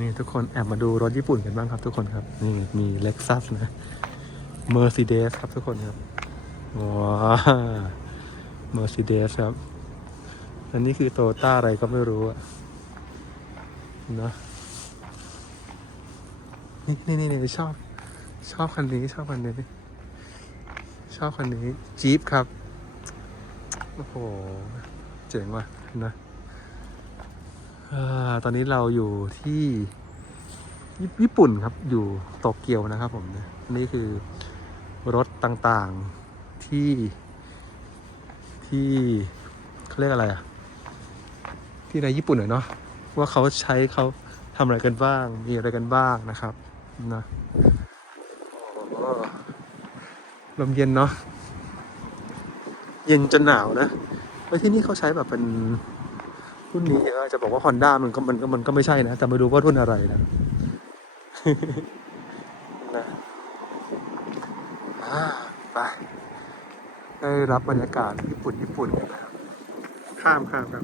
นี่ทุกคนแอบมาดูรถญี่ปุ่นกันบ้างครับทุกคนครับ นี่มีเล็กซัสนะ Mercedes ครับทุกคนครับว้า Mercedes ครับ อันนี้คือโตต้าอะไรก็ไม่รู้อะนะนี่นี่นี่ชอบ ชอบคันนี้ ชอบคันนี้ ชอบคันนี้จี๊ปครับ โอ้โห เจ๋งว่ะนะ ตอนนี้เราอยู่ที่ญี่ปุ่นครับ อยู่โตเกียวนะครับผมนะนี่คือรถต่างๆที่ที่เขาเรียกอะไรอะที่ในญี่ปุ่นอเนาะว่าเขาใช้เขาทำอะไรกันบ้าง มีอะไรกันบ้างนะครับนะโอ้ลมเย็นเนาะเย็นจนหนาวนะแล้วที่นี่เขาใช้แบบเป็น รุ่นนี้เออจะบอกว่า Honda มันก็มันก็มันก็ไม่ใช่นะ แต่ไม่รู้ว่ารุ่นอะไรนะนะอ่าไปได้รับบรรยากาศญี่ปุ่นญี่ปุ่นกันนะครับข้ามข้ามครับ